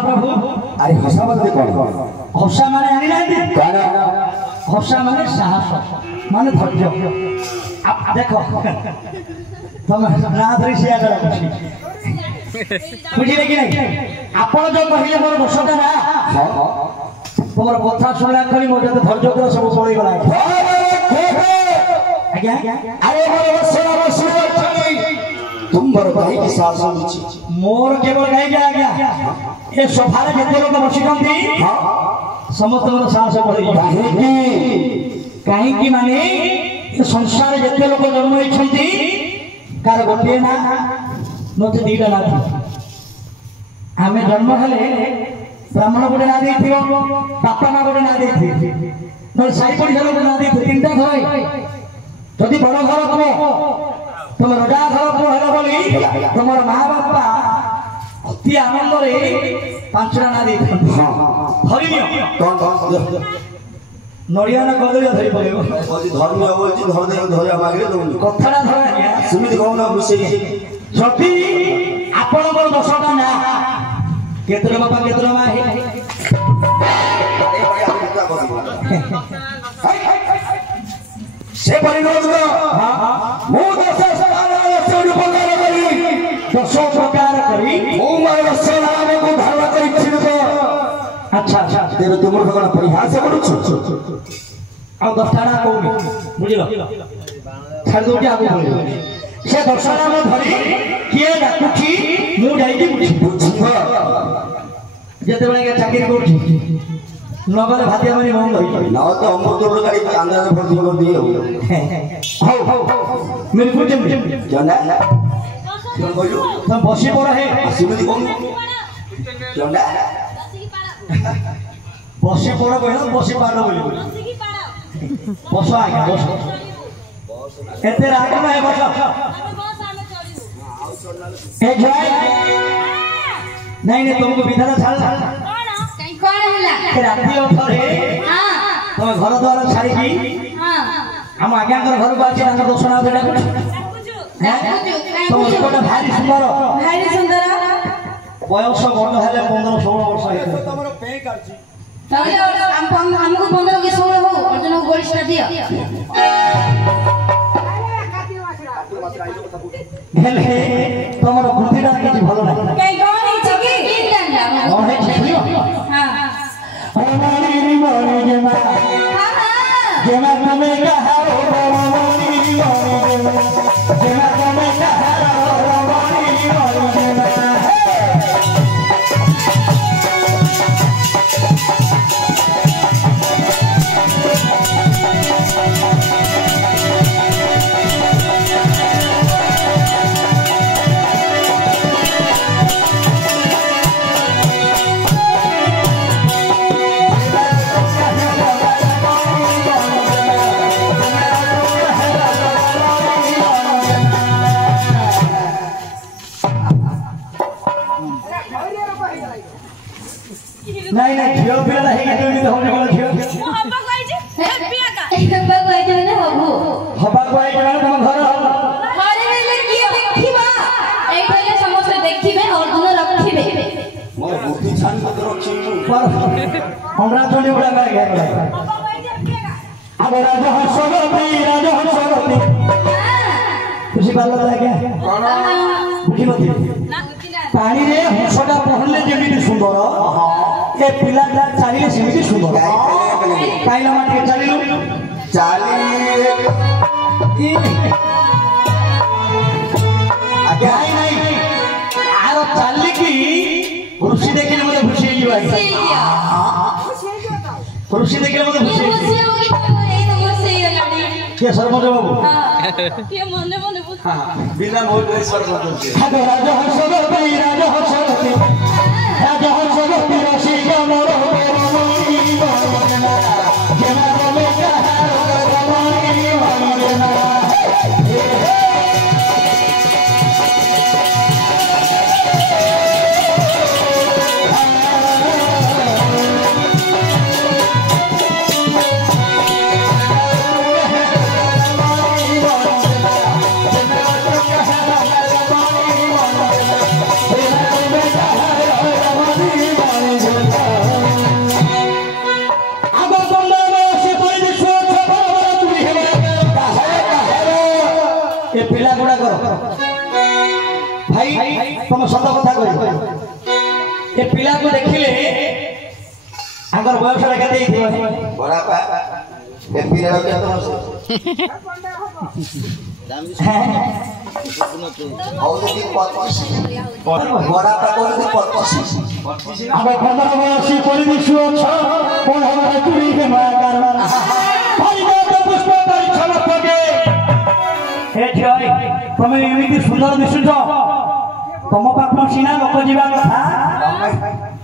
महाप्रभु अरे हसा बोलते कौन हसा माने आनी ना हसा माने साहस माने धैर्य देखो तुम ना धरी से आगे बुझिले कि नहीं आपण जो कहले मोर बसटा ना तुम कथा शुणला खली मोर जो धैर्य कर सब पळी गला आज्ञा अरे मोर बसना बसना तुम मोर भाई की सास होची मोर केवल नहीं गया आज्ञा ए सोफा रे जते लोग बसिकंती समस्त मोर साहस पळी काहे की माने ए संसार जते लोग जन्म होइछंती कार गोटे ना नोते दीटा ना हमें जन्म हेले ब्राह्मण गोटे ना देथिबो बापा ना गोटे ना देथि न साई पड़ी लोग ना देथि तीनटा घर जदि बड़ घर कम तुम रजा घर को हेलो बोली तुमर मां बापा अति आनंद रे पांचटा ना देथि धरि नियो नड़िया ना कदली धरि पड़िबो धर्म बोलची धरिया मागे कथाटा धरा सुमित कहना बुसेई जदि आपणकर दशटा ना केतरे बापा केतरे मा हे से परिणोद मो दश प्रकार करी 10 प्रकार करी मो मार नाम को धारण करी छिड़क अच्छा अच्छा तेरे तुमर भगवान परिहास करूछु आ 10टा ना कोनी बुझिलो छाड़ दोटी आगु बोलियो से 10टा में धरी किए डाकुची मु जाईकी बुझिबो जेते बेले के चाकरी करछि नगले भातिया मानी मन लई ना तो अमृत गाड़ी अंदर में भर्ती कर दिए हो मेरे को जम जाना क्यों बोलू तुम बसी पड़ा है सुमित कौन जाना बसी पड़ा कहना बसी पाड़ो बोली बस आगे बस एते राग में है बस ए जाय नहीं तुमको विधान छाड़ कौन होला राती थरे हां तुम घर द्वार छाड़ी की हां हम आज्ञा कर घर को आछि ना दोषणा देडा तुम कोटा भारी सुंदर बयस बड़ हेले 15 16 वर्ष हे तमरो पे काची हमको 15 के 16 हो अर्जुन को गोली स्टार्ट दिया हेले तमरो बुद्धिटा किछि भलो नाही कई कौन है छिकी कौन है छिकी हां हमारी मोरी जमा हां जमा में कहा मोरी जमा में कहा मोरी नहीं नहीं झियो पिला है कि तुम तो होने वाला झियो हब्बा कोई जे पिया का हब्बा कोई जे ने हबु हब्बा कोई जे तुम घर घरे में किए देखिबा एई पहले समस्त देखिबे अर्जुन रखिबे मोर बुद्धि छान कर रखी पर हमरा चोली उड़ा कर गया हब्बा कोई जे पिया का अब राजा हंसगती खुशी बात लगा क्या कौन बुझी मत ना उतिला पानी रे हंसटा पहनले जेमिति सुंदर ए पिलाटा चालिले सेमिति सुंदर काइला माटी चालिलु चाली आगे आई नहीं आरो चाली की ऋषि देखिले मते खुशी होई भाई ऋषि देखिले मते खुशी होई खुशी होगी तो ए तो खुशी गाड़ी के सरपंच बाबू हां के मने मने बुझ हां बिना मोर ड्रेसर बदल आगे राजा हंसगती ऋषि का मोर को देखिले आगर बयस रे केते हिथिबो बड़ा पा ए पिला के तो और देखि 25 बड़ा पा को 25 अब खबर बयसी परिवेश छ कोन हमरा चुरी के मार हरिदास पुष्प परिछन पगे हे जय तमे एमिति सुंदर दिसुछ तम पाखु सिना लोक जीवा कथा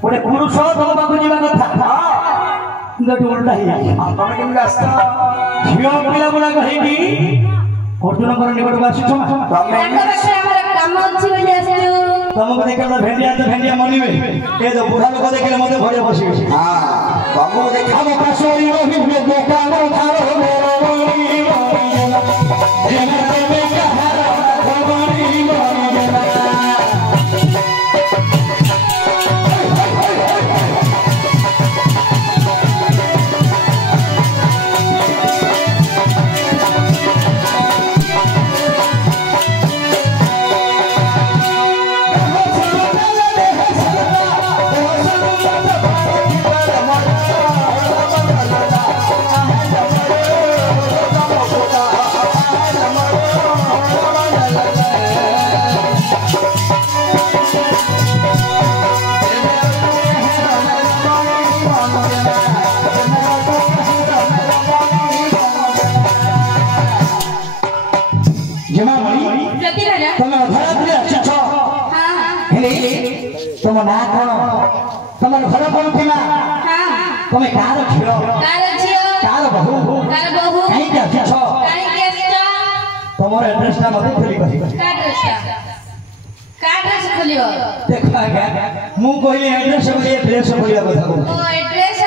गोटे पुरुष तम पाखु जीवा कथा কিন্তু উল্টা হই आपण केमि आस्ता ঝিও পিলা গুলা কহিকি অর্জুনଙ୍କର নিকট ଆସିଛ ତାଙ୍କ ପାଖରେ ଆମର କାମ ଅଛି ବୋଲି ଆସିଛୁ ତମକୁ ଦେଖିଲେ ଭେଣ୍ଡିଆ ତ ଭେଣ୍ଡିଆ ମନିବେ ଏ ତ ବୁଢା ଲୋକ ଦେଖିଲେ ମତେ ଘରେ ବସିବେ हां बाबू देखा ଆମ କାଶରୀ ରହିବେ ଦୋକାନ ଧାର ମୋର ମଣି ଯେନା ତମେ କାହାର ଖବରି ମଣି तुम ना कौन तुम घर कौन थी तुम कार झील कार बहु कहीं तुम एड्रेस मत खोली देख आज्ञा मु कहली एड्रेस ड्रेस खोलिया कथा एड्रेस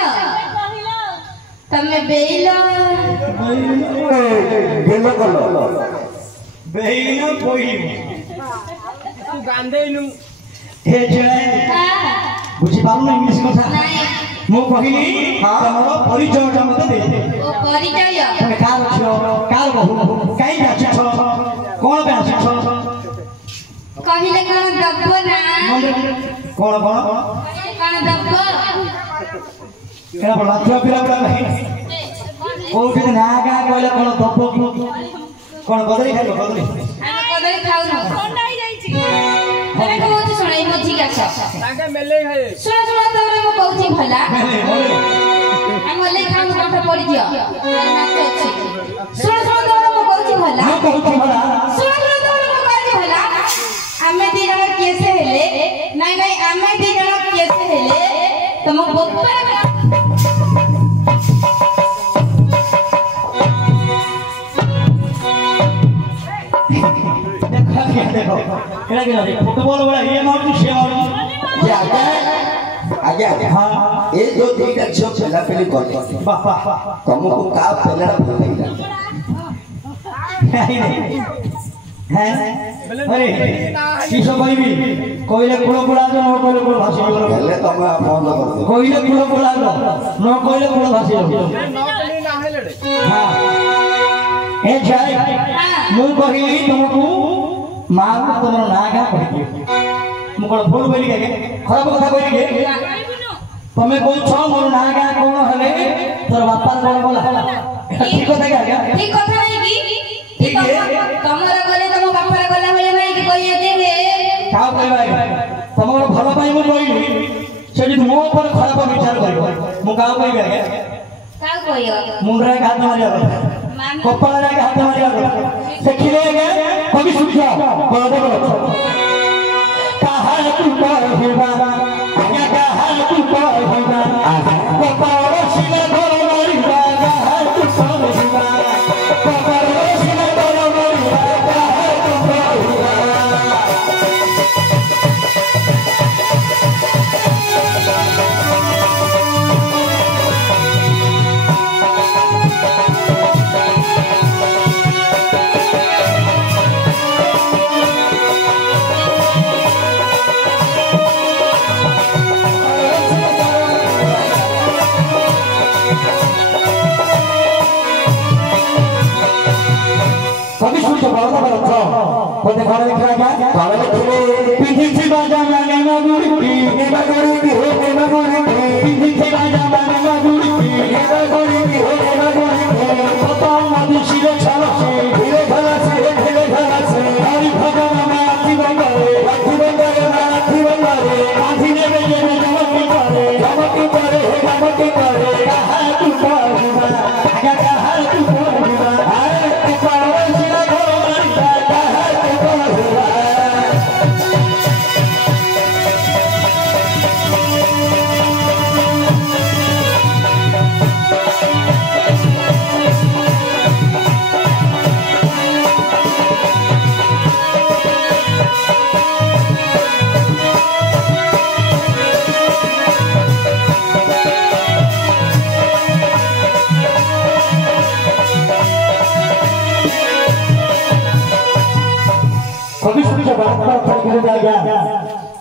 तमे बेइलो गेलो कलो बेइलो कोइली तू गांधेलु हे जय बुझी पालु इंग्लिश कथा नहीं मु कहली तमरो परिचय मते दे ओ परिचय तमे कार छियो कार बहु काई आछो कोन पे आछो कहिले कोन दब्बो ना कोन कोन कोन दब्बो केना बोला थियो पिला पिला नहीं कोठी ना गा कहले कोन दब्बो कोन बदली खाइलो बदली हम कदली खाउ न ठंडा ही जाई छी तमे कहू सुनाई मझी गाछ ताके मेले है सुना सुना तमरे मु कहू भला हम ले खाउ कोठा पड़ी दियो नाच अछि सुना सुना तमरे मु कहू भला हां कहू भला सुना सुना तमरे मु कहू भला हमें दी जण कैसे हेले नहीं नहीं हमें दी जण कैसे हेले तुम बोपर देखो एला के फुटबॉल वाला ये मारू से मारू जे आगे आगे हां ए दो तीन अच्छो पहला पहले कर वाह वाह तुमको का पहला भूल नहीं है अरे किसो कहबी कोइले कुलो कुला जो न कोइले कुलो भासी पहले तुम फोन कर दो कोइले कुलो कुला जो न कोइले कुलो भासी नौकरी ना है लड़े हां ए जय मु कहली तुमको मां को तुमरो नागा कहली मु कोन भूल बोली के खराब कथा कहली के तमे कोइ छ मोर नागा कोन हले तोर बापा कोन बोला ठीक कथा क्या ठीक कथा नहीं की तमरा गले तम बापरा गला होले नहीं कि कहिए जे का कहबा तमरो भलो पाई मु कहली से जे मो पर खराब विचार करबो मु का कहबा के का कहियो मुंडरा के हाथ मारिया कपाल रे हाथ मारिया देखिले के कभी सुखिया बड़े बड़े कहा तू कहबा आगे कहा तू कहबा कपाल सिले धर मारिबा कहा तू कहबा कपाल सिले धर मारिबा कहा तू कहबा कभी सुन तो बड़ा बड़ा था कोते घर लिखा क्या घर लिखे पिंडी सी बाजा में ने मगुरी की हो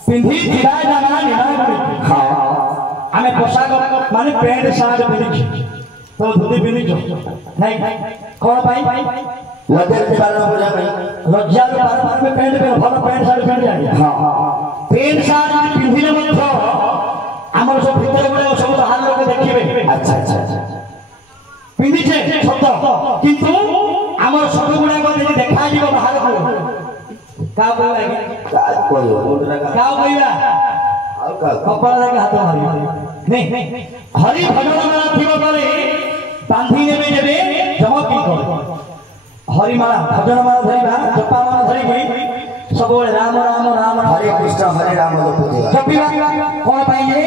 पिंधी जिला जाना निना हाँ हमें पोशाक माने पैंट शर्ट पिंधी तो धोती पिंधी जो नहीं कौन पाई लज्जा के बारे में बोला नहीं लज्जा के बारे में पैंट पे भला पैंट शर्ट पहन जाए हाँ पैंट शर्ट पिंधिले मत हमर सब भीतर बड़े सब बाहर लोग देखिबे अच्छा अच्छा अच्छा पिंधी छे सत किंतु हमर सब गुडा को देखा जीव बाहर को का बोलबा कोई बोल रहा का बोलबा कपड़ा के हाथ मारी नहीं हरि भजन माला थिबो करे बांधी नेबे जेबे जमकी कर हरि माला भजन माला धरिबा जपा माला धरिबे सबोले राम राम राम हरे कृष्ण हरे राम जपो जपिबा कोन पाइए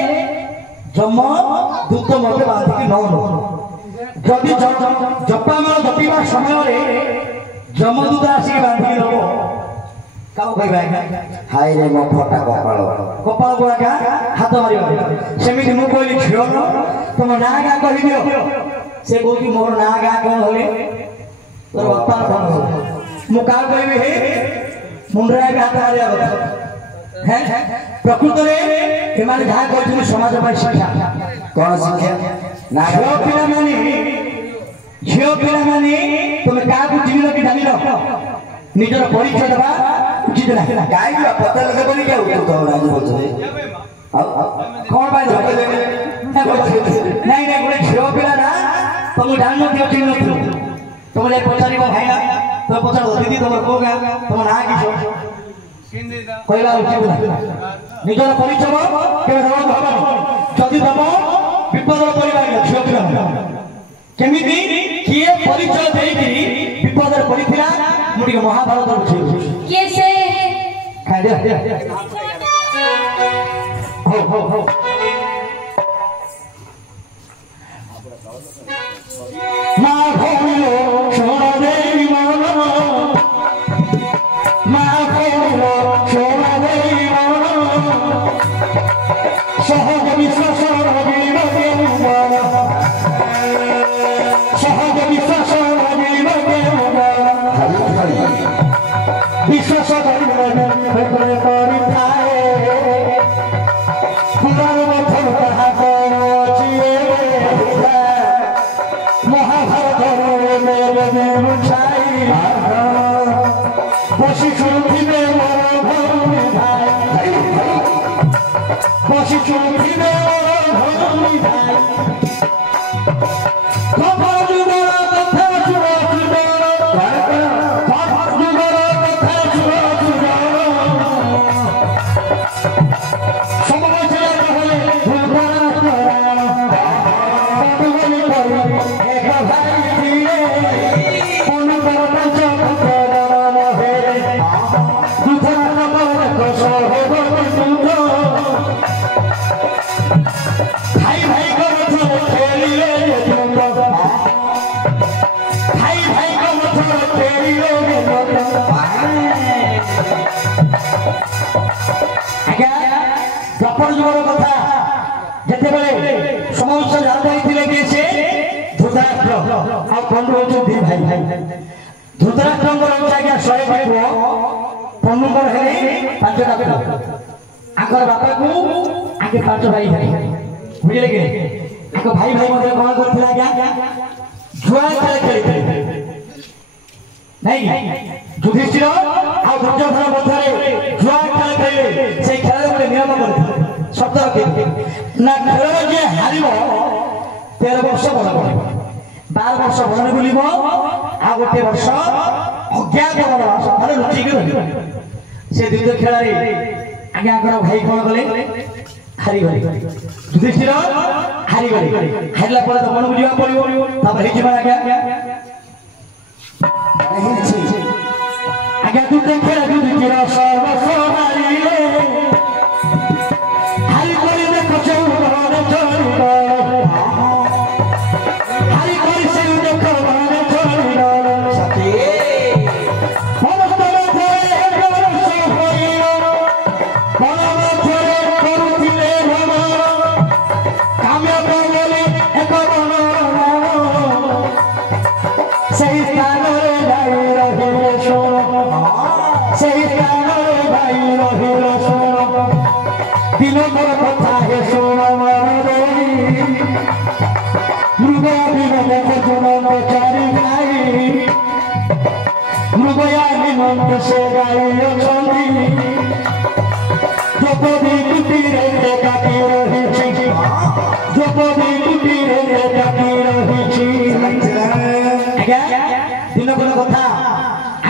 जम दुख मते बांधी के न जदि जपा माला जपिबा समय रे जमदूत आसी बांधी लबो काउ कहबा हाय रे मो फटा कपाल गुड़ा हाथ मार सेमिति मु कहली झियो न तुम ना गा कहि दियो से कहती मोर ना गा कोन होले तोर बापा कोन होले मु का कहबे हे मुंडरा के हाथ आरिया बता हैं प्रकृत रे एमान जा कहती समाज पर शिक्षा कौन शिक्षा ना झियो पिला माने तुम का को जीवन की जानि न निजर परिचय देबा उचित नहीं गाय का पता लगे बोली क्या उत्तर तो राज बोलते हैं कौन बात नहीं नहीं गोटे झियो पिला ना तुम जान दियो चिन्ह थियो तुम ले पचारिबो भाई ना तो पचार दीदी तुम को गा तुम ना किछो कहला उचित नहीं निजर परिचय केबे देबो भाबा जदि तम विपद परिवार झियो पिला केमिति किए परिचय देइकरी विपद परिथिला मुडी महाभारत बुझे कैसे खाइ दे हो मा भौलो छोड़ दे मन मा भौलो छोड़ दे मन सहज विश्वास रवि लगे मन सहज विश्वास रवि लगे मन विश्वास धर्म में परिथाए पुनर मथन कहा करोचिए महाभारत में मुछाई बसी में मोर भूमि भाई बसी में मोर भूमि भाई द्वापर जुगर कथा जेते बेले समस्त जात होइथिले कि से धृतराष्ट्र आ पंडु होते दी भाई धृतराष्ट्र को आज्ञा 100 भाई पंडु को हेले 5 टा पुଅ आकर बापा को आगे 5 भाई बुझले कि आको भाई भाई मते कोन करथिला आज्ञा जुआ खेल खेल नहीं युधिष्ठिर आ दुर्योधन मध्यरे जुआ खेल खेल से खेल में नियम करथिले शब्द रखे ना खेल जे हारिबो 13 वर्ष बड़ पड़िबो 12 वर्ष बड़ने बुलिबो आ गोटे वर्ष अज्ञात बनवास माने लुचि के रहिबो से द्वितीय खेल रे आज्ञा कर भाई कोन गले ହାରିଗଲେ ଯୁଧିଷ୍ଠିର ହାରିଗଲେ ହାରିଲା ପରେ ତ ମନକୁ ଯିବାକୁ ପଡିବ ତାପରେ ହେଇଯିବ ଆଜ୍ଞା ଆଜ୍ଞା ତୁ ଦେଖେ ଯୁଧିଷ୍ଠିର ସର୍ବସ୍ୱ ହାରିଲେ ହାରି କରି ଦେଖ ଚଉରରେ ଚଳିବ ହାରି କରି ସେ ଦେଖ ଘରେ ଚଳିବ ସତୀ दिनकर कथा हे सोन मृगया विनोद जनन चारि भाई मृगया विनोद से गाई अछंती द्रौपदी कुटीरे एकाकी रहिछि द्रौपदी कुटीरे एकाकी रहिछि आज्ञा दिनकर कथा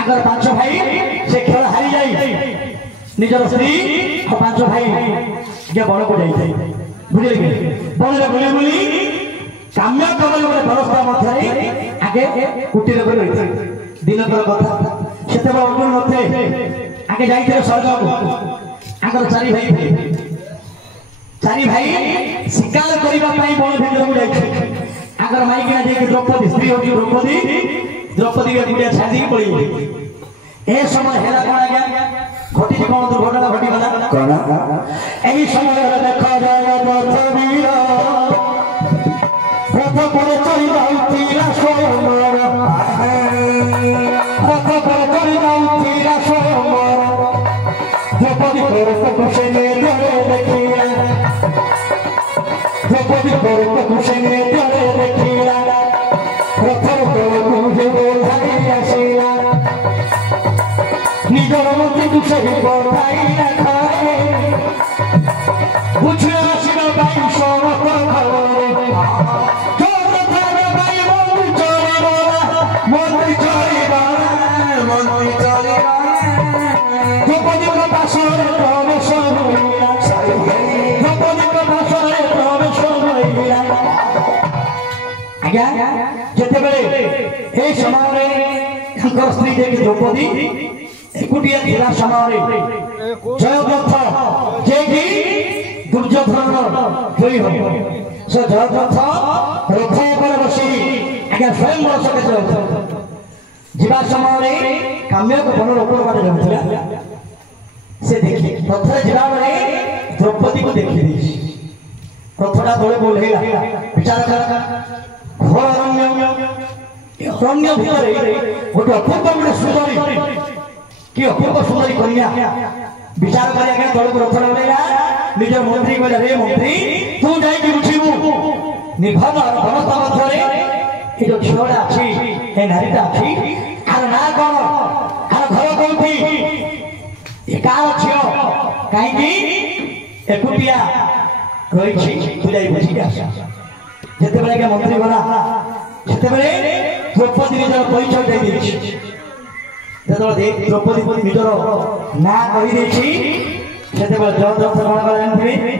आगर पांच भाई से खेल हारी जाई निजर स्त्री और पांच भाई ये बड़ को जाई बुझे के बड़े बुली बुली काम्य कमल बड़े व्यवस्था मध्य आगे कुटी रे रही दिनकर कथा सेते बड़ अर्जुन मथे आगे जाई स्वर्ग को आगर चारि भाई शिकार करबा पई बड़ भेंद्र को जाई आगर माइकिना दे के द्रौपदी स्त्री होती द्रौपदी के गुडिया छादी पड़ी ए समय हेला कोन आज्ञा घटी कौन दुर्घटना घटी गला कोन एही समय देखा जाय रथवीर रथ पर चढ़ी जाउतीरा सोमर रथ पर चढ़ी जाउतीरा सोमर द्रौपदी को कुशे ने डरे देखिया द्रौपदी को कुशे ने डरे देखिया रथ को कुशे बोलाई आसीला निजर मती दुखे बताई न खाए बुझे आसिना बाई सोमत भावे जोर थारे बाई मंत्री चलिबा द्रौपदी को पासरे प्रवेश होइला द्रौपदी को पासरे प्रवेश होइला आज्ञा जेते बेले ए समय हंकर स्त्री देवी द्रौपदी एकुटिया थिला समय जयद्रथ जे कि दुर्योधन जय हो से जयद्रथ रथ पर बसी आगे स्वयं वर्ष के जीवा समय काम्य को बन ऊपर बाटे जाउथला से देखि रथ जीवा बेले द्रौपदी को देखि दी रथटा तळे बोलैला विचार कर घोर अरण्य भितरे गोटे अपूर्व गोटे सुंदरी कि अपूर्व सुंदरी कन्या विचार करिया के तळକୁ रथ लैला निज मंत्री कहला रे मंत्री तू जाई कि उठिबू निर्भर अवस्था मध्यरे ए जो झियोडा अछि ए नारीटा अछि आर ना कोन आर घर कोठी एका झियो काई कि एकुटिया रही छी तू जाई बुझी आसा जेते बेले के मंत्री गला जेते बेले द्रौपदी निजर परिचय दे दैछि जेते द्रौपदी निजर ना कहि दैछि सेते बेले जयद्रथ कोन कला जानथिबे